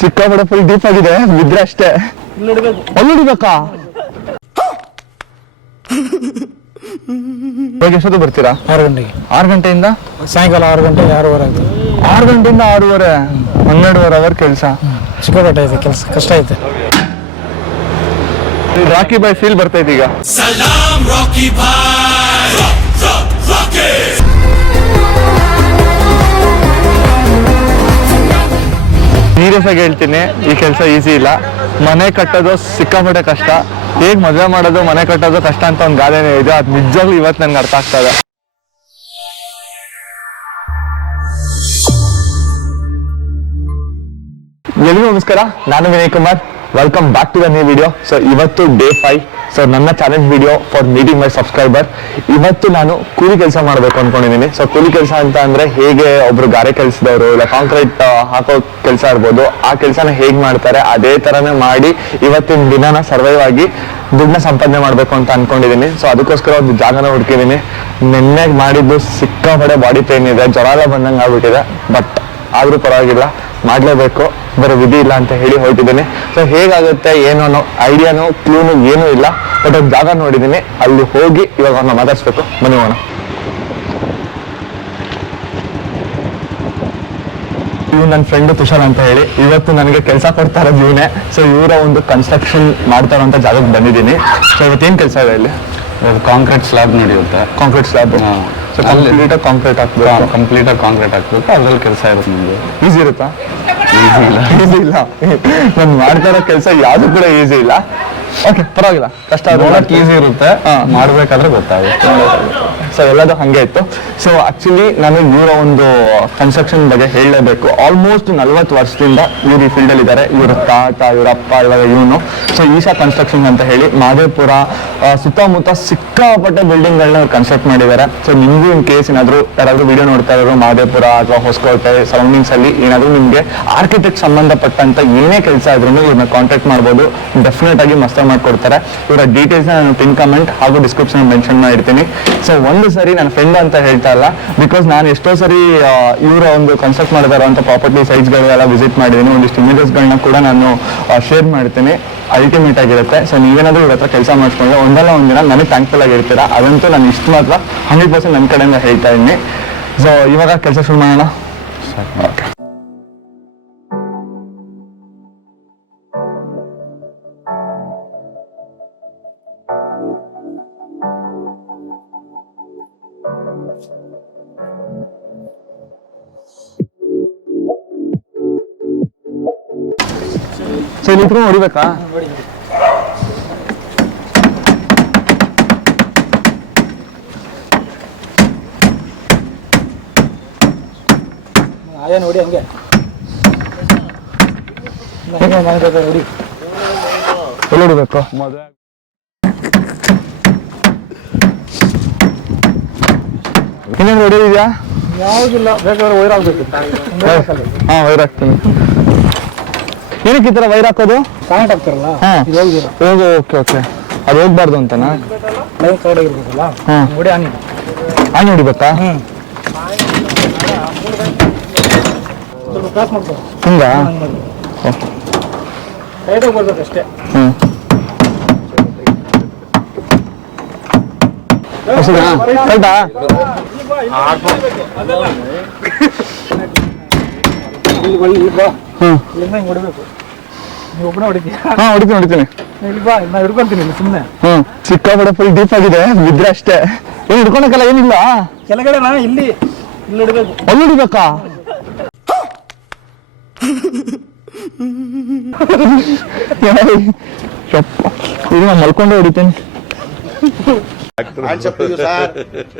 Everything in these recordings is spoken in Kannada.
ಸಿಕ್ಕಾಪಟ್ಟೆ ಫುಲ್ ಡೀಪ್ ಆಗಿದೆ, ಬಿದ್ರೆ ಅಷ್ಟೇ. ಅಲ್ಲಿ ಹಿಡಿಬೇಕಾ? ಇವಾಗ ಎಷ್ಟೊತ್ತು ಬರ್ತೀರಾ? 6 ಗಂಟೆಗೆ. 6 ಗಂಟೆಯಿಂದ ಸಾಯಂಕಾಲ 6 ಗಂಟೆಗೆ 6:15 ಆಗ್ತದೆ. 6 ಗಂಟೆಯಿಂದ 6:30, 12 ಅವರ್ ಕೆಲಸ. ಸಿಕ್ಕಾಪಟ್ಟೆ ಐತೆ ಕೆಲಸ, ಕಷ್ಟ ಐತೆ. ರಾಕಿ ಬಾಯ್ ಫೀಲ್ ಬರ್ತೈತೆ ಈಗ. ಸಲಾಂ ರಾಕಿ ಬಾಯ್. ಸೀರಿಯಸ್ ಆಗಿ ಹೇಳ್ತೀನಿ, ಈ ಕೆಲಸ ಈಸಿ ಇಲ್ಲ. ಮನೆ ಕಟ್ಟೋದು ಸಿಕ್ಕಾಪಟ್ಟೆ ಕಷ್ಟ. ಹೇಗ್ ಮದುವೆ ಮಾಡೋದು, ಮನೆ ಕಟ್ಟೋದು ಕಷ್ಟ ಅಂತ ಒಂದು ಗಾದೆನೇ ಇದೆ. ಅದು ನಿಜವಾಗ್ಲೂ ಇವತ್ತು ನನ್ಗೆ ಅರ್ಥ ಆಗ್ತಾ ಇದೆ. ಎಲ್ರಿಗೂ ನಮಸ್ಕಾರ, ನಾನು Vinay Kumar. Welcome back to the new video. So ಇವತ್ತು ಡೇ 5. ಸೊ ನನ್ನ challenge video for meeting my subscriber. ಇವತ್ತು ನಾನು ಕೂಲಿ ಕೆಲಸ ಮಾಡಬೇಕು ಅನ್ಕೊಂಡಿದ್ದೀನಿ. ಸೊ ಕೂಲಿ ಕೆಲಸ ಅಂತ ಅಂದ್ರೆ ಹೇಗೆ ಒಬ್ರು ಗಾರೆ ಕೆಲಸದವರು ಇಲ್ಲ ಕಾಂಕ್ರೀಟ್ ಹಾಕೋ ಕೆಲಸ ಇರ್ಬೋದು, ಆ ಕೆಲಸನ ಹೇಗೆ ಮಾಡ್ತಾರೆ ಅದೇ ತರನೇ ಮಾಡಿ ಇವತ್ತಿನ ದಿನನ ಸರ್ವೈವ್ ಆಗಿ ದುಡ್ಡನ್ನ ಸಂಪಾದನೆ ಮಾಡಬೇಕು ಅಂತ ಅನ್ಕೊಂಡಿದ್ದೀನಿ. ಸೊ ಅದಕ್ಕೋಸ್ಕರ ಒಂದು ಜಾಗನ ಹುಡುಕಿದ್ದೀನಿ. ನಿನ್ನೆ ಮಾಡಿದ್ದು ಸಿಕ್ಕಾಪಡೆ ಬಾಡಿ ಪೇನ್ ಇದೆ, ಜ್ವರ ಎಲ್ಲ ಬಂದಂಗೆ ಆಗ್ಬಿಟ್ಟಿದೆ. ಬಟ್ ಆದ್ರೂ ಪರವಾಗಿಲ್ಲ, ಮಾಡಲೇಬೇಕು, ಬರೋ ವಿಧಿ ಇಲ್ಲ ಅಂತ ಹೇಳಿ ಹೊರಟಿದ್ದೀನಿ. ಸೊ ಹೇಗಾಗುತ್ತೆ ಏನೋ ಐಡಿಯಾನು ಕ್ಲೂನು ಏನೂ ಇಲ್ಲ. ಬಟ್ ಒಂದು ಜಾಗ ನೋಡಿದ್ದೀನಿ, ಅಲ್ಲಿ ಹೋಗಿ ಇವಾಗ ಅವ್ರನ್ನ ಮಾತಾಡ್ಸ್ಬೇಕು. ಬನ್ನಿ ಹೋಗೋಣ. ಇವ್ ನನ್ನ ಫ್ರೆಂಡ್ ತುಷಾರ್ ಅಂತ ಹೇಳಿ ಇವತ್ತು ನನಗೆ ಕೆಲಸ ಕೊಡ್ತಾ ಇರೋದು ಇವನೇ. ಸೊ ಇವರ ಒಂದು ಕನ್ಸ್ಟ್ರಕ್ಷನ್ ಮಾಡ್ತಾ ಇರೋಂಥ ಜಾಗಕ್ಕೆ ಬಂದಿದ್ದೀನಿ. ಸೊ ಇವತ್ತೇನು ಕೆಲಸ ಇದೆ ಇಲ್ಲಿ? ಕಾಂಕ್ರೀಟ್ ಸ್ಲ್ಯಾಬ್ ನಡೆಯುತ್ತೆ. Concrete slab. ಸೊ ಕಂಪ್ಲೀಟಾಗಿ ಕಾಂಕ್ರೀಟ್ ಹಾಕ್ಬೇಕು. ಕಂಪ್ಲೀಟಾಗಿ ಕಾಂಕ್ರೀಟ್ ಹಾಕ್ಬೇಕು. ಅದ್ರಲ್ಲಿ ಕೆಲಸ ಇರುತ್ತೆ ನಿಮಗೆ. ಈಸಿ ಇರುತ್ತಾ? ಈಸಿ ಇಲ್ಲ. ಈಸಿ ಇಲ್ಲ. ನಾನು ಮಾಡ್ತಾ ಇರೋ ಕೆಲಸ ಯಾವುದು ಕೂಡ ಈಸಿ ಇಲ್ಲ. ಓಕೆ, ಪರವಾಗಿಲ್ಲ. ಕಷ್ಟ ನೋಡಕ್ ಈಸಿ ಇರುತ್ತೆ, ಮಾಡ್ಬೇಕಾದ್ರೆ ಗೊತ್ತಾಗುತ್ತೆ. ಸೊ ಎಲ್ಲದು ಹಂಗೆ ಇತ್ತು. ಸೊ ಆಕ್ಚುಲಿ ನಾನು ಇವರ ಒಂದು ಕನ್ಸ್ಟ್ರಕ್ಷನ್ ಬಗ್ಗೆ ಹೇಳಲೇಬೇಕು. ಆಲ್ಮೋಸ್ಟ್ 40 ವರ್ಷದಿಂದ ಇವ್ರು ಈ ಫೀಲ್ಡಲ್ಲಿ ಇದ್ದಾರೆ. ಇವ್ರ ತಾತ, ಇವರ ಅಪ್ಪ, ಇವಾಗ ಇವನು. ಸೊ ಈಶಾ ಕನ್ಸ್ಟ್ರಕ್ಷನ್ ಅಂತ ಹೇಳಿ ಮಾದೇಪುರ ಸುತ್ತಮುತ್ತ ಸಿಕ್ಕಾಪಟ್ಟೆ ಬಿಲ್ಡಿಂಗ್ಗಳನ್ನ ಕನ್ಸ್ಟ್ರಕ್ಟ್ ಮಾಡಿದ್ದಾರೆ. ಸೊ ನಿಮಗೂ ಇನ್ ಕೇಸ್ ಏನಾದರೂ ಯಾರಾದರೂ ವಿಡಿಯೋ ನೋಡ್ತಾ ಇರೋರು ಮಾದೇಪುರ ಅಥವಾ ಹೊಸಕೋಟೆ ಸರೌಂಡಿಂಗ್ಸ್ ಅಲ್ಲಿ ಏನಾದರೂ ನಿಮಗೆ ಆರ್ಕಿಟೆಕ್ಟ್ ಸಂಬಂಧಪಟ್ಟಂತ ಏನೇ ಕೆಲಸ ಇದ್ರೂ ಇವ್ರನ್ನ ಕಾಂಟ್ಯಾಕ್ಟ್ ಮಾಡ್ಬೋದು. ಡೆಫಿನೆಟ್ ಆಗಿ ಮಸ್ತಾಗಿ ಮಾಡ್ಕೊಡ್ತಾರೆ. ಇವರ ಡೀಟೇಲ್ಸ್ ನಾನು ಪಿನ್ ಕಮೆಂಟ್ ಹಾಗೂ ಡಿಸ್ಕ್ರಿಪ್ಷನ್ ಮೆನ್ಷನ್ ಮಾಡಿರ್ತೀನಿ. ಸೊ ಒಂದು ಸರಿ ನನ್ನ ಫ್ರೆಂಡ್ ಅಂತ ಹೇಳ್ತಾ ಇಲ್ಲ, ಬಿಕಾಸ್ ನಾನು ಎಷ್ಟೋ ಸರಿ ಇವರ ಒಂದು ಕನ್ಸ್ಟ್ರಕ್ಟ್ ಮಾಡಿದಾರಂತ ಪ್ರಾಪರ್ಟಿ ಸೈಟ್ಸ್ಗಳೆಲ್ಲ ವಿಸಿಟ್ ಮಾಡಿದ್ದೀನಿ. ಒಂದಿಷ್ಟು ಇಮೇಜಸ್ಗಳನ್ನ ಕೂಡ ನಾನು ಶೇರ್ ಮಾಡ್ತೀನಿ. ಅಲ್ಟಿಮೇಟ್ ಆಗಿರುತ್ತೆ. ಸೊ ನೀವೇನಾದ್ರೂ ಇವ್ರ ಹತ್ರ ಕೆಲಸ ಮಾಡಿಸ್ಕೊಂಡ್ರೆ ಒಂದಲ್ಲ ಒಂದಿನ ನನಗೆ ಥ್ಯಾಂಕ್ಫುಲ್ ಆಗಿರ್ತೀರಾ. ಅದಂತೂ ನಾನು ಇಷ್ಟು ಮಾತ್ರ 100% ನನ್ನ ಕಡೆಯಿಂದ ಹೇಳ್ತಾ ಇದ್ದೀನಿ. ಸೊ ಇವಾಗ ಕೆಲಸ ಶುರು ಮಾಡೋಣ. ಸೊ ಇಲ್ಲಿ ಇಟ್ಕೊಂಡು ಹೊಡಿಬೇಕಾ? ಆಯ ನೋಡಿ ಹಂಗೆ ಹೊಡಿ. ಎಲ್ಲಿ ಹೊಡಿಬೇಕು? ಮದುವೆ ಇನ್ನೇನು ಹೊಡಿಯೋದಿದೆಯಾ? ಯಾವುದಿಲ್ಲ, ಬೇಕಾದ್ರೆ ವೈರ್ ಆಗ್ಬೇಕು. ಹಾಂ, ವೈರ್ ಹಾಕ್ತೀನಿ. ಏನಕ್ಕೆ ಈ ಥರ ವೈರ್ ಹಾಕೋದು? ಕರೆಂಟ್ ಹಾಕ್ತಾರಲ್ಲ, ಇದು ಹೋಗಿಲ್ಲ. ಓಕೆ ಓಕೆ, ಅದು ಹೋಗ್ಬಾರ್ದು ಅಂತನಾ? ಲೈನ್ ಕರೆಕ್ಟ್ ಆಗಿರ್ಬೇಕಲ್ಲ. ನೋಡಿ ಆನಿ ಆನಿ ಹೊಡಿಬೇಕಾ? ಸ್ವಲ್ಪ ಕ್ರಾಸ್ ಮಾಡ್ಕೊ. ಹಿಂಗಾ? ಕರೆಕ್ಟಾಗಿ ಬರ್ಬೇಕು ಅಷ್ಟೇ. ಕರೆಕ್ಟಾ? ಇಲ್ಲಿಂದ ಹಿಂಗೆ ಹೊಡಿಬೇಕು. ನೀವು ಒಬ್ಬನೇ ಹೊಡಿತೀಯ? ಹಾಂ, ಹೊಡಿತೀನಿ. ಇಲ್ಲಿ ಬಾ, ನಾ ಹಿಡ್ಕೊಂತೀನಿ ಇಲ್ಲಿ ಸುಮ್ಮನೆ. ಸಿಕ್ಕಾಪಟ್ಟೆ ಫುಲ್ ಡೀಪ್ ಆಗಿದೆ, ಬಿದ್ರೆ ಅಷ್ಟೇ. ಏನು ಹಿಡ್ಕೊಳಕಲ್ಲ, ಏನಿಲ್ಲ. ಕೆಳಗಡೆ ನಾ ಇಲ್ಲಿ ಹಿಡ್ಬೇಕು. ಅಲ್ಲಿ ಹಿಡಿಬೇಕಾ? ಇದು ನಾನು ಮಲ್ಕೊಂಡು ಹೊಡಿತೀನಿ. Hands up to you, sir.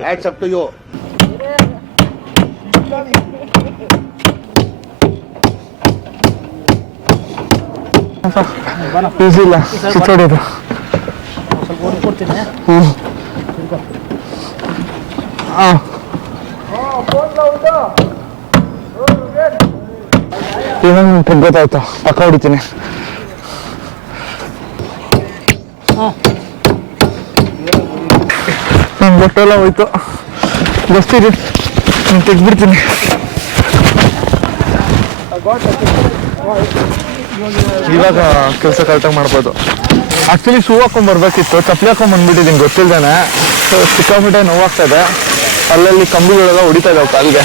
Hands up to you. Easy ಇಲ್ಲ, ಸುತ್ತೋಡಿದು. ಸ್ವಲ್ಪ ಹೊಡ್ಕೊಡ್ತೀನಿ. ಹಾಂ, ಇನ್ನೊಂದು ಗೊತ್ತಾಯ್ತು, ಪಕ್ಕ ಹೊಡಿತೀನಿ. ನನ್ನ ಬಟ್ಟೆಲ್ಲ ಹೋಯ್ತು. ಬಸ್ತೀರಿ, ತೆಗ್ದ್ಬಿಡ್ತೀನಿ. ಇವಾಗ ಕೆಲಸ ಕರೆಕ್ಟಾಗಿ ಮಾಡ್ಬೋದು. ಆ್ಯಕ್ಚುಲಿ ಶೂ ಹಾಕೊಂಡ್ ಬರ್ಬೇಕಿತ್ತು, ಚಪ್ಪಲಿ ಹಾಕೊಂಡ್ ಬಂದ್ಬಿಟ್ಟಿದ್ದೀನಿ ಗೊತ್ತಿಲ್ದೇನೆ. ಸೊ ಸಿಕ್ಕಾಬಿಟ್ಟೆ ನೋವಾಗ್ತದೆ, ಅಲ್ಲಲ್ಲಿ ಕಂಬಿಗಳೆಲ್ಲ ಹೊಡಿತಾ ಇದ್ದಾವೆ ಕಾಲಿಗೆ,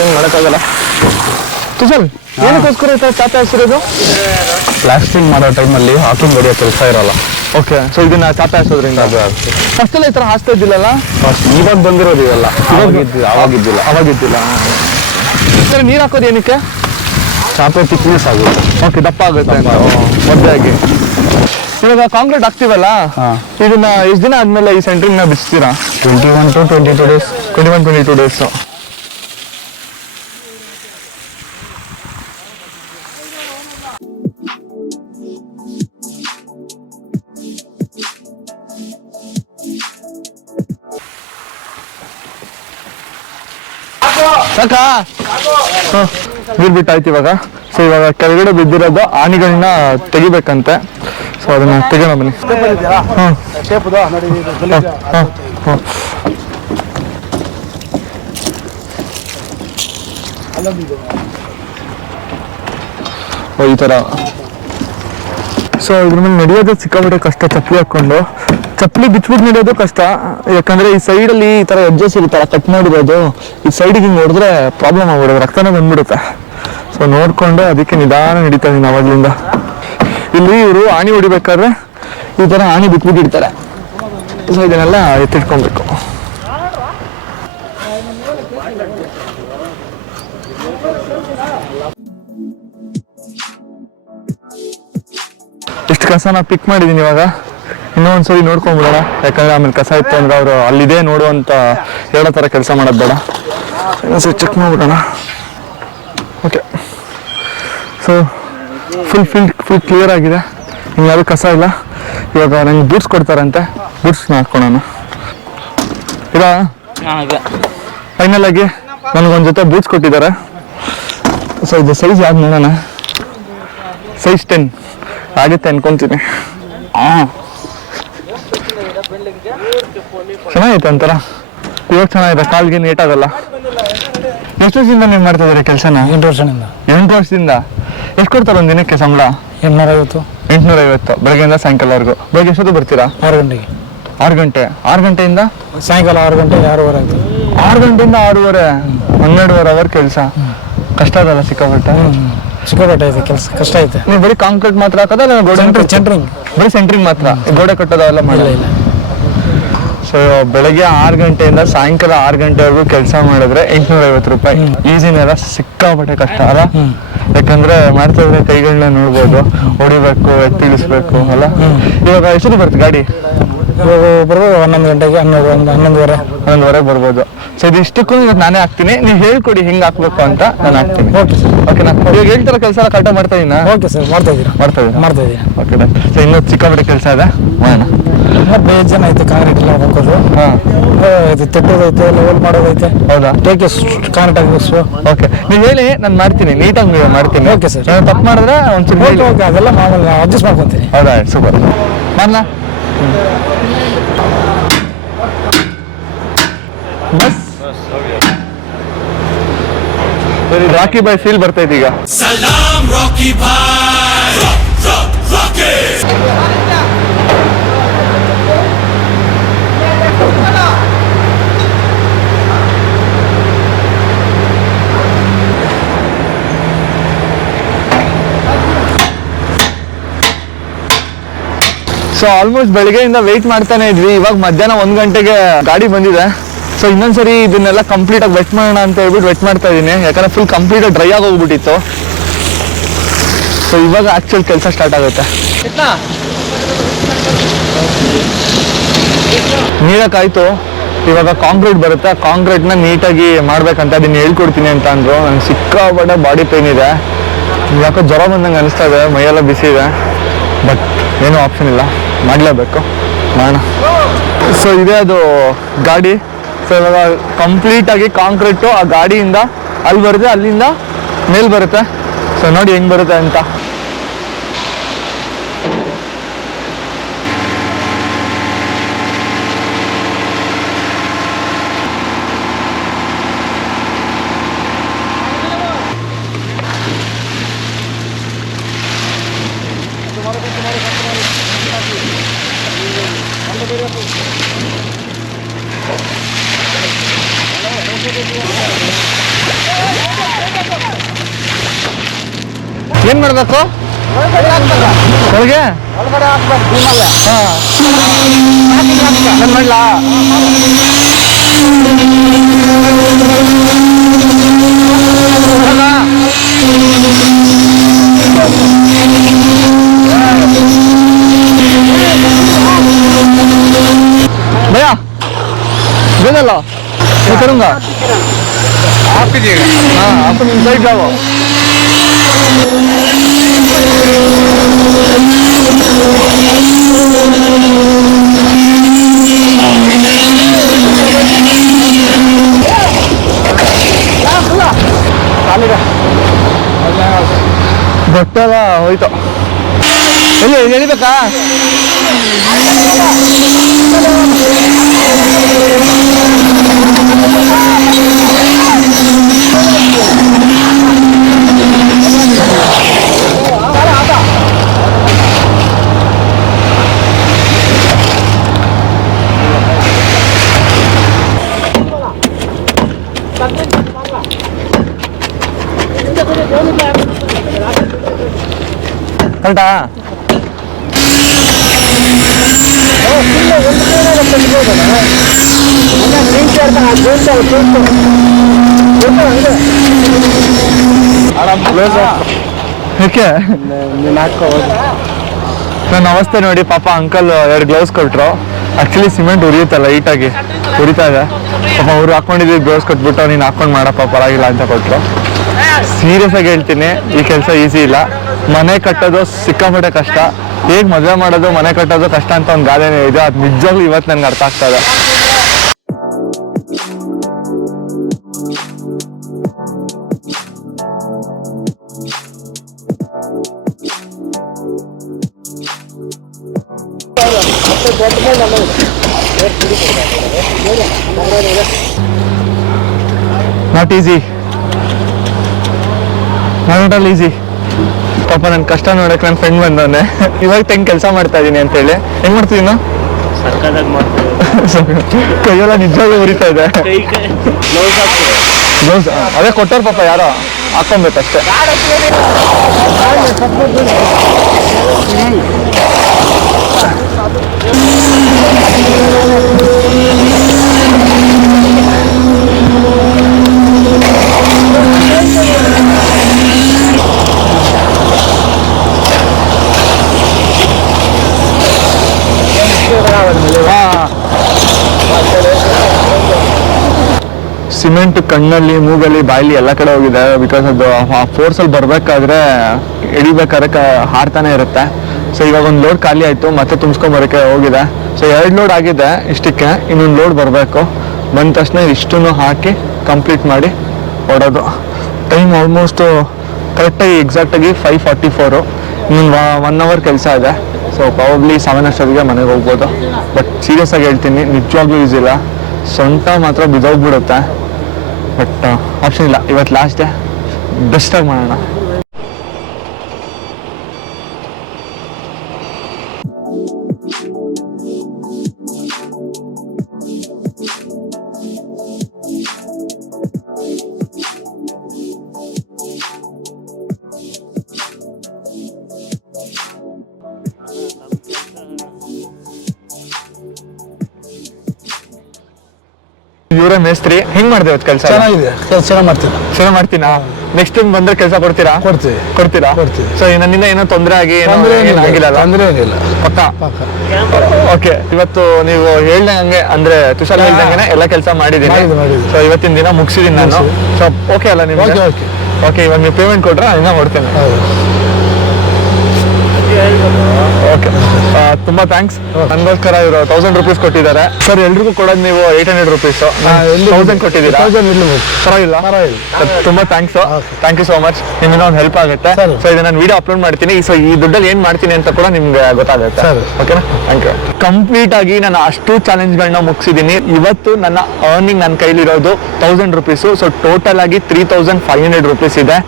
ಏನು ಮಾಡೋಕ್ಕಾಗಲ್ಲ. ತುಸಲ್ ಏನಕ್ಕೋಸ್ಕರ ಈ ಥರ ಚಾಪೆ ಹಾಸಿರೋದು? ಪ್ಲಾಸ್ಟಿಂಗ್ ಮಾಡೋ ಟೈಮಲ್ಲಿ ಹಾಕಿಂಗ್ ಬಡಿಯೋ ಕೆಲಸ ಇರಲ್ಲ. ಓಕೆ, ಸೊ ಇದನ್ನ ಚಾಪೆ ಹಾಸೋದ್ರಿಂದ ಅದು ಫಸ್ಟೆಲ್ಲ ಈ ಥರ ಹಾಸ್ತಾ ಇದ್ದಿಲ್ಲಲ್ಲ? ಇವಾಗ ಬಂದಿರೋದು ಇವೆಲ್ಲ, ಅವಾಗಿದ್ದಿಲ್ಲ. ಅವಾಗಿದ್ದಿಲ್ಲ. ಸರಿ, ನೀರು ಹಾಕೋದು ಏನಕ್ಕೆ? ಚಾಪೆ ಥಿಕ್ನೆಸ್ ಆಗುತ್ತೆ. ಓಕೆ, ದಪ್ಪ ಆಗುತ್ತೆ ಅಂತ ಮೊದಲಾಗಿ. ಇವಾಗ ಕಾಂಕ್ರೀಟ್ ಹಾಕ್ತೀವಲ್ಲ, ಇದನ್ನ ಎಷ್ಟು ದಿನ ಆದ್ಮೇಲೆ ಈ ಸೆಂಟ್ರಿಂಗ್ನ ಬಿಡಿಸ್ತೀರಾ? 21 to 22 days. 21-22 ಡೇಸು. ಸಾಕಾ? ನೀರು ಬಿಟ್ಟಾಯ್ತು ಇವಾಗ. ಸೊ ಇವಾಗ ಕೆಳಗಡೆ ಬಿದ್ದಿರೋದು ಆಣಿಗಳನ್ನ ತೆಗಿಬೇಕಂತೆ. ಸೊ ಅದನ್ನ ತೆಗೋಣ ಬನ್ನಿ. ಈ ಥರ. ಸೊ ಇದ್ರ ಮೇಲೆ ನಡೆಯೋದು ಸಿಕ್ಕಾಬಿಟ್ಟೆ ಕಷ್ಟ. ಚಪ್ಪಲಿ ಹಾಕೊಂಡು ಚಪ್ಪಲಿ ಬಿಚ್ಬಿಟ್ಟು ನಡೆಯೋದು ಕಷ್ಟ, ಯಾಕಂದ್ರೆ ಈ ಸೈಡಲ್ಲಿ ಈ ಥರ ಎಡ್ಜಸ್ ಇರುತ್ತಲ್ಲ ಕಟ್ ಮಾಡಿರೋದು, ಈ ಸೈಡಿಗೆ ಹಿಂಗೆ ಹೊಡೆದ್ರೆ ಪ್ರಾಬ್ಲಮ್ ಆಗ್ಬಿಡುತ್ತೆ, ರಕ್ತನೇ ಬಂದ್ಬಿಡುತ್ತೆ. ಸೊ ನೋಡ್ಕೊಂಡು ಅದಕ್ಕೆ ನಿಧಾನ ನಡೀತಾ ಇದೀನಿ ಅವಾಗ್ಲಿಂದ. ಇಲ್ಲಿ ಇವರು ಆಣಿ ಹೊಡಿಬೇಕಾದ್ರೆ ಈ ಥರ ಆಣಿ ಬಿಟ್ಬಿಟ್ಟಿರ್ತಾರೆ. ಸೊ ಇದನ್ನೆಲ್ಲ ಎತ್ತಿಟ್ಕೊಬೇಕು. ಇಷ್ಟು ಕಸನ ಪಿಕ್ ಮಾಡಿದ್ದೀನಿ. ಇವಾಗ ಇನ್ನೊಂದ್ಸರಿ ನೋಡ್ಕೊಂಡ್ಬಿಡೋಣ, ಯಾಕಂದ್ರೆ ಆಮೇಲೆ ಕಸ ಇತ್ತು ಅಂದ್ರೆ ಅವರು ಅಲ್ಲಿದೆ ನೋಡು ಅಂತ ಹೇಳೋ ಥರ ಕೆಲಸ ಮಾಡೋದು ಬೇಡ. ಇನ್ನೊಂದ್ಸರಿ ಚೆಕ್ ಮಾಡ್ಬಿಡೋಣ. ಓಕೆ, ಸೊ ಫುಲ್ ಕ್ಲಿಯರ್ ಆಗಿದೆ, ಇನ್ಯಾವುದು ಕಸ ಇಲ್ಲ. ಇವಾಗ ನಂಗೆ ಬೂಟ್ಸ್ ಕೊಡ್ತಾರಂತೆ, ಬೂಟ್ಸ್ನ ಹಾಕ್ಕೊಳೋಣ. ಇಲ್ಲ, ಫೈನಲ್ ಆಗಿ ನನಗೊಂದು ಜೊತೆ ಬೂಟ್ಸ್ ಕೊಟ್ಟಿದ್ದಾರೆ. ಸೊ ಇದು ಸೈಜ್ ಯಾವ್ದು ನೋಡೋಣ. ಸೈಜ್ 10 ಆಗುತ್ತೆ ಅನ್ಕೊಂತೀನಿ. ಚೆನ್ನಾಗೈತೆ ಒಂಥರ, ಇವಾಗ ಚೆನ್ನಾಗಿದೆ, ಕಾಲ್ಗೆ ನೀಟಾಗಲ್ಲ. ಎಷ್ಟು ವರ್ಷದಿಂದ ನೀವು ಮಾಡ್ತಾ ಇದ್ದೀರಿ ಕೆಲಸನ? 8 ವರ್ಷದಿಂದ. 8 ವರ್ಷದಿಂದ. ಎಷ್ಟು ಕೊಡ್ತಾರೆ ಒಂದು ದಿನಕ್ಕೆ ಸಂಬಳ? 850. 850 ಬೆಳಗ್ಗೆಯಿಂದ ಸಾಯಂಕಾಲವರೆಗೂ. ಬೆಳಗ್ಗೆ ಎಷ್ಟೊತ್ತು ಬರ್ತೀರಾ? 6 ಗಂಟೆಗೆ. 6 ಗಂಟೆ. 6 ಗಂಟೆಯಿಂದ ಸಾಯಂಕಾಲ 6 ಗಂಟೆ 6:30 ಆಯ್ತು. 6 ಗಂಟೆಯಿಂದ 6:30, 12 ಅವರ್ ಕೆಲಸ. ಕಷ್ಟ ಅದಲ್ಲ ಸಿಕ್ಕಾಪಟ್ಟೆ? ಸಿಕ್ಕಾಪಟ್ಟೆ ಐತೆ ಕೆಲಸ, ಕಷ್ಟ ಐತೆ. ನೀವು ಬರೀ ಕಾಂಕ್ರೀಟ್ ಮಾತ್ರ ಹಾಕೋದ? ಸೆಂಟ್ರಿಂಗ್ ಬರೀ ಸೆಂಟ್ರಿಂಗ್ ಮಾತ್ರ, ಗೋಡೆ ಕಟ್ಟೋದೆಲ್ಲ ಮಾಡಿಲ್ಲ? ಸೊ ಬೆಳಗ್ಗೆ 6 ಗಂಟೆಯಿಂದ ಸಾಯಂಕಾಲ 6 ಗಂಟೆವರೆಗೂ ಕೆಲಸ ಮಾಡಿದ್ರೆ 850 ರೂಪಾಯಿ. ಈಸಿನೆಲ್ಲ ಸಿಕ್ಕಾಪಟ್ಟೆ ಕಷ್ಟ ಅಲ್ಲ? ಯಾಕಂದ್ರೆ ಮಾಡ್ತಾ ಇದ್ರೆ ಕೈಗಳನ್ನ ನೋಡ್ಬೋದು, ಹೊಡಿಬೇಕು, ಎತ್ತಿಳಿಸ್ಬೇಕು ಅಲ್ಲ? ಇವಾಗ ಎಷ್ಟು ಬರುತ್ತೆ ಗಾಡಿ? ಬರ್ಬೋದು 11 ಗಂಟೆಗೆ, 11:30 ಬರ್ಬೋದು. ಸೊ ಇದು ಇಷ್ಟಕ್ಕೂ ಇವತ್ತು ನಾನೇ ಹಾಕ್ತೀನಿ, ನೀವು ಹೇಳ್ಕೊಡಿ ಹೆಂಗ್ ಹಾಕ್ಬೇಕು ಅಂತ ನಾನು ಹಾಕ್ತೀನಿ. Okay sir. ಓಕೆ, ನಾನು ಇವಾಗ ಹೇಳ್ತಾರ ಕೆಲಸ ಎಲ್ಲ ಕರೆಕ್ಟಾಗಿ ಮಾಡ್ತಾ ಇದೀನಾ? ಓಕೆ ಸರ್, ಮಾಡ್ತಾ ಇದ್ದೀನಿ. Okay done. ಸೊ ಇನ್ನೂ ಸಿಕ್ಕಾಪಟ್ಟೆ ಕೆಲಸ ಇದೆ, ಮಾಡೋಣ. ಬೇಜಾನ್ ಐತೆ, ಕಾಂಕ್ರೀಟ್ ಎಲ್ಲ ಹಾಕೋದು. ತೆಟ್ಟೋದೈತೆ, ಲೆವೆಲ್ ಮಾಡೋದೈತೆ. ಹೌದಾ? ಟೇಕೆ ಕಾಂಕ್ರೀಟ್ ಹಾಕಿಸು. ಓಕೆ, ನೀವು ಹೇಳಿ, ನಾನು ಮಾಡ್ತೀನಿ, ನೀಟಾಗಿ ಮಾಡ್ತೀನಿ. Okay sir. ನಾನು ತಪ್ಪು ಮಾಡಿದ್ರೆ ಒಂಚೂರು ಹೇಳಿ. ಓಕೆ, ಅದೆಲ್ಲ ಮಾಮೂಲಿ ಅಡ್ಜಸ್ಟ್ ಮಾಡ್ಕೊತೀನಿ. ಹೌದಾ, ಸೂಪರ್. ಮಾಡ್ಲಾ? ಬಸ್ ರಾಕಿ ಬಾಯ್ ಫೀಲ್ ಬರ್ತೈತೆ ಈಗ. Salam Rocky Bhai. Rocky. So almost ಬೆಳಗ್ಗೆಯಿಂದ ವೆಯ್ಟ್ ಮಾಡ್ತಾನೆ ಇದ್ವಿ. ಇವಾಗ ಮಧ್ಯಾಹ್ನ 1 ಗಂಟೆಗೆ ಗಾಡಿ ಬಂದಿದೆ. ಸೊ ಇನ್ನೊಂದ್ಸರಿ ಇದನ್ನೆಲ್ಲ ಕಂಪ್ಲೀಟ್ ಆಗಿ ವೆಟ್ ಮಾಡೋಣ ಅಂತ ಹೇಳ್ಬಿಟ್ಟು ವೆಟ್ ಮಾಡ್ತಾ ಇದ್ದೀನಿ, ಯಾಕಂದ್ರೆ ಫುಲ್ ಕಂಪ್ಲೀಟ್ ಆಗಿ ಡ್ರೈ ಆಗಿ ಹೋಗ್ಬಿಟ್ಟಿತ್ತು. ಸೊ ಇವಾಗ ಆಕ್ಚುಲ್ ಕೆಲಸ ಸ್ಟಾರ್ಟ್ ಆಗುತ್ತೆ. ನೀರಕ್ಕಾಯ್ತು, ಇವಾಗ ಕಾಂಕ್ರೀಟ್ ಬರುತ್ತೆ, ಕಾಂಕ್ರೀಟ್ನ ನೀಟಾಗಿ ಮಾಡ್ಬೇಕಂತ ಅದನ್ನ ಹೇಳ್ಕೊಡ್ತೀನಿ ಅಂತ ಅಂದ್ರು. ನಂಗೆ ಸಿಕ್ಕಾಪಟ್ಟೆ ಬಾಡಿ ಪೇನ್ ಇದೆ, ಯಾಕೋ ಜ್ವರ ಬಂದಂಗೆ ಅನಿಸ್ತಾ ಇದೆ, ಮೈಯೆಲ್ಲ ಬಿಸಿ ಇದೆ. ಬಟ್ ಏನೂ ಆಪ್ಷನ್ ಇಲ್ಲ, ಮಾಡಲೇಬೇಕು, ಮಾಡೋಣ. ಸೊ ಇದೇ ಅದು ಗಾಡಿ. ಸೊ ಇವಾಗ ಕಂಪ್ಲೀಟಾಗಿ ಕಾಂಕ್ರೀಟು ಆ ಗಾಡಿಯಿಂದ ಅಲ್ಲಿ ಬರುತ್ತೆ, ಅಲ್ಲಿಂದ ಮೇಲ್ ಬರುತ್ತೆ. ಸೊ ನೋಡಿ ಹೆಂಗೆ ಬರುತ್ತೆ ಅಂತ. ಏನ್ ಮಾಡ್ಬೇಕು ಒಳಗೆ ನಾನು ಮಾಡ್ಲಾ भैया दे लो मैं करूँगा आप कीजिएगा हाँ आप साइड जाओ ಬಟ್ಟೆಲ್ಲ ಹೋಯ್ತು ಎಲ್ಲಿ ಎಳಿಬೇಕಾ ಕರೆಕ್ಟಾ ಯಾಕೆ ನನ್ನ ಅವಸ್ಥೆ ನೋಡಿ ಪಾಪ ಅಂಕಲ್ 2 ಗ್ಲೌಸ್ ಕೊಟ್ರು ಆಕ್ಚುಲಿ ಸಿಮೆಂಟ್ ಉರಿಯುತ್ತಲ್ಲ ಲೈಟಾಗಿ ಉರಿತಾ ಇದೆ ಪಾಪ ಅವ್ರು ಹಾಕೊಂಡಿದ್ದೀವಿ ಗ್ಲೌಸ್ ಕೊಟ್ಬಿಟ್ಟು ನೀನು ಹಾಕೊಂಡು ಮಾಡಪ್ಪ ಪರವಾಗಿಲ್ಲ ಅಂತ ಕೊಟ್ರು ಸೀರಿಯಸ್ ಆಗಿ ಹೇಳ್ತೀನಿ ಈ ಕೆಲಸ ಈಸಿ ಇಲ್ಲ ಮನೆ ಕಟ್ಟೋದು ಸಿಕ್ಕಾಪಟ್ಟೆ ಕಷ್ಟ ಹೇಗೆ ಮದುವೆ ಮಾಡೋದು ಮನೆ ಕಟ್ಟೋದು ಕಷ್ಟ ಅಂತ ಒಂದು ಗಾದೆನೇ ಇದೆ ಅದು ನಿಜವಾಗ್ಲೂ ಇವತ್ತು ನನಗೆ ಅರ್ಥ ಆಗ್ತಾ ಇದೆ not easy not all easy ಪಾಪ ನನ್ನ ಕಷ್ಟ ನೋಡಕ್ಕೆ ನನ್ನ ಫ್ರೆಂಡ್ ಬಂದವನೆ ಇವಾಗ ಹೆಂಗ್ ಕೆಲಸ ಮಾಡ್ತಾ ಇದೀನಿ ಅಂತ ಹೇಳಿ ಹೆಂಗ್ ಮಾಡ್ತಿದ್ದೀನ ಕೈಯೆಲ್ಲ ನಿಜವಾಗ್ಲೂ ಉರಿತಾ ಇದೆ ಗ್ಲೌಸ್ ಅದೇ ಕೊಟ್ಟವ್ರು ಪಾಪ ಯಾರೋ ಹಾಕೊಬೇಕಷ್ಟೇ ಸಿಮೆಂಟ್ ಕಣ್ಣಲ್ಲಿ ಮೂಗಲ್ಲಿ ಬಾಯಲ್ಲಿ ಎಲ್ಲ ಕಡೆ ಹೋಗಿದೆ ಬಿಕಾಸ್ ಅದು ಆ ಫೋರ್ಸಲ್ಲಿ ಬರಬೇಕಾದ್ರೆ ಹಿಡಿಬೇಕಾದ್ರೆ ಹಾರ್ತಾನೆ ಇರುತ್ತೆ ಸೊ ಇವಾಗ ಒಂದು ಲೋಡ್ ಖಾಲಿ ಆಯಿತು ಮತ್ತೆ ತುಂಬಿಸ್ಕೊಂಬರೋಕ್ಕೆ ಹೋಗಿದೆ ಸೊ 2 ಲೋಡ್ ಆಗಿದೆ ಇಷ್ಟಕ್ಕೆ ಇನ್ನೊಂದು ಲೋಡ್ ಬರಬೇಕು ಬಂದ ತಕ್ಷಣ ಇಷ್ಟನ್ನು ಹಾಕಿ ಕಂಪ್ಲೀಟ್ ಮಾಡಿ ಓಡೋದು ಟೈಮ್ ಆಲ್ಮೋಸ್ಟು ಕರೆಕ್ಟಾಗಿ ಎಕ್ಸಾಕ್ಟಾಗಿ 5:44 ಇನ್ನೊಂದು 1 ಅವರ್ ಕೆಲಸ ಇದೆ ಸೊ ಪ್ರಾಬಬ್ಲಿ 7 ಅಷ್ಟೊತ್ತಿಗೆ ಮನೆಗೆ ಹೋಗ್ಬೋದು ಬಟ್ ಸೀರಿಯಸ್ ಆಗಿ ಹೇಳ್ತೀನಿ ನಿಜವಾಗ್ಲೂ ಈಸಿ ಇಲ್ಲ ಸೊಂಟ ಮಾತ್ರ ಬಿದ್ದೋಗ್ಬಿಡುತ್ತೆ ಬಟ್ ಆಪ್ಷನ್ ಇಲ್ಲ ಇವತ್ತು ಲಾಸ್ಟ್ ಡೇ ಬೆಸ್ಟಾಗಿ ಮಾಡೋಣ ಇವರೇ ಮೇಸ್ತ್ರಿ ಹೆಂಗ್ ಮಾಡ್ದೇವ್ ಕೆಲಸ ಚೆನ್ನಾಗಿದೆ ಕೆಲಸ ಚೆನ್ನಾಗಿ ಮಾಡ್ತೀನಿ ನೆಕ್ಸ್ಟ್ ಟೈಮ್ ಬಂದ್ರೆ ಕೆಲಸ ಕೊಡ್ತೀರಾ ಕೊಡ್ತೀರಾ ಸೊ ನನ್ನಿಂದ ಏನೋ ತೊಂದರೆ ಆಗಿ ಆಗಿಲ್ಲ ತೊಂದರೆ ಏನಿಲ್ಲ ಪಕ್ಕ ಓಕೆ ಇವತ್ತು ನೀವು ಹೇಳ್ದಂಗೆ ಅಂದ್ರೆ ತುಷಾರ್ ಹೇಳ್ದಂಗೆ ಎಲ್ಲ ಕೆಲಸ ಮಾಡಿದೀನಿ ಸೊ ಇವತ್ತಿನ ದಿನ ಮುಗಿಸಿದೀನಿ ನಾನು ಸೊ ಓಕೆ ಅಲ್ಲ ನಿಮ್ಗೆ ಓಕೆ ಇವಾಗ ನೀವು ಪೇಮೆಂಟ್ ಕೊಟ್ರೆ ಇನ್ನ ಕೊಡ್ತೇನೆ ಓಕೆ ತುಂಬಾ ಥ್ಯಾಂಕ್ಸ್ ನನಗೋಸ್ಕರ ಇವರು 1000 ರೂಪೀಸ್ ಕೊಟ್ಟಿದ್ದಾರೆ ಸರ್ ಎಲ್ರಿಗೂ ಕೊಡೋದು ನೀವು 800 ರೂಪೀಸ್ 1000 ಕೊಟ್ಟಿದ್ದೀರಾ ಪರವಾಗಿಲ್ಲ ತುಂಬಾ ಥ್ಯಾಂಕ್ ಯು ಸೋ ಮಚ್ ನಿಮ್ಮಿಂದ ಒಂದು ಹೆಲ್ಪ್ ಆಗುತ್ತೆ ಸೊ ಇದು ನಾನು ವಿಡಿಯೋ ಅಪ್ಲೋಡ್ ಮಾಡ್ತೀನಿ ಸೊ ಈ ದುಡ್ಡಲ್ಲಿ ಏನ್ ಮಾಡ್ತೀನಿ ಅಂತ ಕೂಡ ನಿಮ್ಗೆ ಗೊತ್ತಾಗುತ್ತೆ ಓಕೆನಾ ಥ್ಯಾಂಕ್ ಯು ಕಂಪ್ಲೀಟ್ ಆಗಿ ನಾನು ಅಷ್ಟು ಚಾಲೆಂಜ್ಗಳನ್ನ ಮುಗಿಸಿದ್ದೀನಿ ಇವತ್ತು ನನ್ನ ಅರ್ನಿಂಗ್ ನನ್ನ ಕೈಲಿರೋದು 1000 ರೂಪೀಸು ಸೊ ಟೋಟಲ್ ಆಗಿ 3500 ರೂಪೀಸ್ ಇದೆ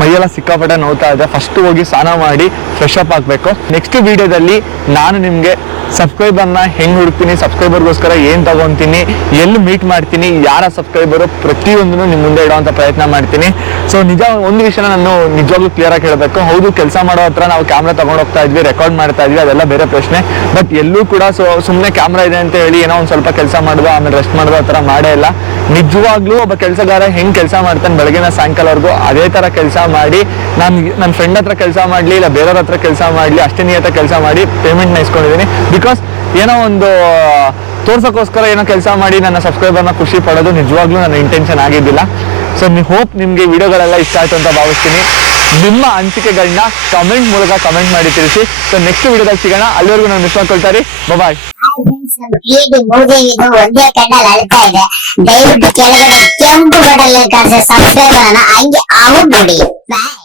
ಮೈಯೆಲ್ಲ ಸಿಕ್ಕಾಪಟ್ಟೆ ನೋಡ್ತಾ ಇದೆ ಫಸ್ಟ್ ಹೋಗಿ ಸ್ನಾನ ಮಾಡಿ ಫ್ರೆಶ್ ಅಪ್ ಆಗಬೇಕು ನೆಕ್ಸ್ಟ್ ವಿಡಿಯೋದಲ್ಲಿ ನಾನು ನಿಮ್ಗೆ ನಿಮಗೆ ಸಬ್ಸ್ಕ್ರೈಬರ್ನ ಹೆಂಗೆ ಹುಡುಕ್ತೀನಿ, ಸಬ್ಸ್ಕ್ರೈಬರ್ಗೋಸ್ಕರ ಏನು ತಗೊತೀನಿ, ಎಲ್ಲಿ ಮೀಟ್ ಮಾಡ್ತೀನಿ, ಯಾರ ಸಬ್ಸ್ಕ್ರೈಬರು, ಪ್ರತಿಯೊಂದನ್ನು ನಿಮ್ಮ ಮುಂದೆ ಇಡೋವಂಥ ಪ್ರಯತ್ನ ಮಾಡ್ತೀನಿ. ಸೊ ನಿಜ ಒಂದು ವಿಷಯನ ನಾನು ನಿಜವಾಗ್ಲೂ ಕ್ಲಿಯರಾಗಿ ಹೇಳಬೇಕು. ಹೌದು, ಕೆಲಸ ಮಾಡೋ ಹತ್ರ ನಾವು ಕ್ಯಾಮ್ರಾ ತಗೊಂಡು ಹೋಗ್ತಾ ಇದ್ವಿ, ರೆಕಾರ್ಡ್ ಮಾಡ್ತಾ ಇದ್ವಿ, ಅದೆಲ್ಲ ಬೇರೆ ಪ್ರಶ್ನೆ. ಬಟ್ ಎಲ್ಲೂ ಕೂಡ ಸುಮ್ಮನೆ ಕ್ಯಾಮ್ರಾ ಇದೆ ಅಂತ ಹೇಳಿ ಏನೋ ಒಂದು ಸ್ವಲ್ಪ ಕೆಲಸ ಮಾಡೋದು ಆಮೇಲೆ ರೆಸ್ಟ್ ಮಾಡೋದು ಆ ಥರ ಮಾಡೇ ಇಲ್ಲ. ನಿಜವಾಗ್ಲೂ ಒಬ್ಬ ಕೆಲಸಗಾರ ಹೆಂಗೆ ಕೆಲಸ ಮಾಡ್ತಾನೆ ಬೆಳಗ್ಗೆನ ಸಾಯಂಕಾಲವರೆಗೂ ಅದೇ ಥರ ಕೆಲಸ ಮಾಡಿ, ನಾನು ನನ್ನ ಫ್ರೆಂಡ್ ಹತ್ರ ಕೆಲಸ ಮಾಡಲಿ ಇಲ್ಲ ಬೇರೆಯವ್ರ ಹತ್ರ ಕೆಲಸ ಮಾಡಲಿ ಅಷ್ಟೇ ನಿಯತ ಕೆಲಸ ಮಾಡಿ ಪೇಮೆಂಟ್ನ ಇಸ್ಕೊಂಡಿದ್ದೀನಿ. ಬಿಕಾಸ್ ಏನೋ ಒಂದು ತೋರ್ಸೋಕ್ಕೋಸ್ಕರ ಏನೋ ಕೆಲಸ ಮಾಡಿ ನನ್ನ ಸಬ್ಸ್ಕ್ರೈಬರ್ನ ಖುಷಿ ಪಡೋದು ನಿಜವಾಗ್ಲೂ ನನ್ನ ಇಂಟೆನ್ಷನ್ ಆಗಿದ್ದಿಲ್ಲ. ಸೊ ಹೋಪ್ ನಿಮಗೆ ವಿಡಿಯೋಗಳೆಲ್ಲ ಇಷ್ಟ ಆಯಿತು ಅಂತ ಭಾವಿಸ್ತೀನಿ. ನಿಮ್ಮ ಅನಿಸಿಕೆಗಳನ್ನ ಕಮೆಂಟ್ ಮೂಲಕ ಕಮೆಂಟ್ ಮಾಡಿ ತಿಳಿಸಿ. ಸೊ ನೆಕ್ಸ್ಟ್ ವಿಡಿಯೋದಲ್ಲಿ ಸಿಗೋಣ. ಅಲ್ಲಿವರೆಗೂ ನಾನು ಮಿಸ್ ಮಾಡ್ಕೊಳ್ತಾರೆ. ಬಾಯ್. ಮೂದೇವಿದು ಒಂದೇ ಕಣ್ಣಲ್ಲಿ ಅಳ್ತಾ ಇದೆ. ದಯವಿಟ್ಟು ಕೆಳಗಡೆ ಕೆಂಪು ಬಟನ್ ಕಾಣಿಸೋ ಸಬ್ಸ್ಕ್ರೈಬ್ ಅನ್ನ ಹಂಗೆ ಆಗ್ಬಿಡಿ. ಬಾಯ್.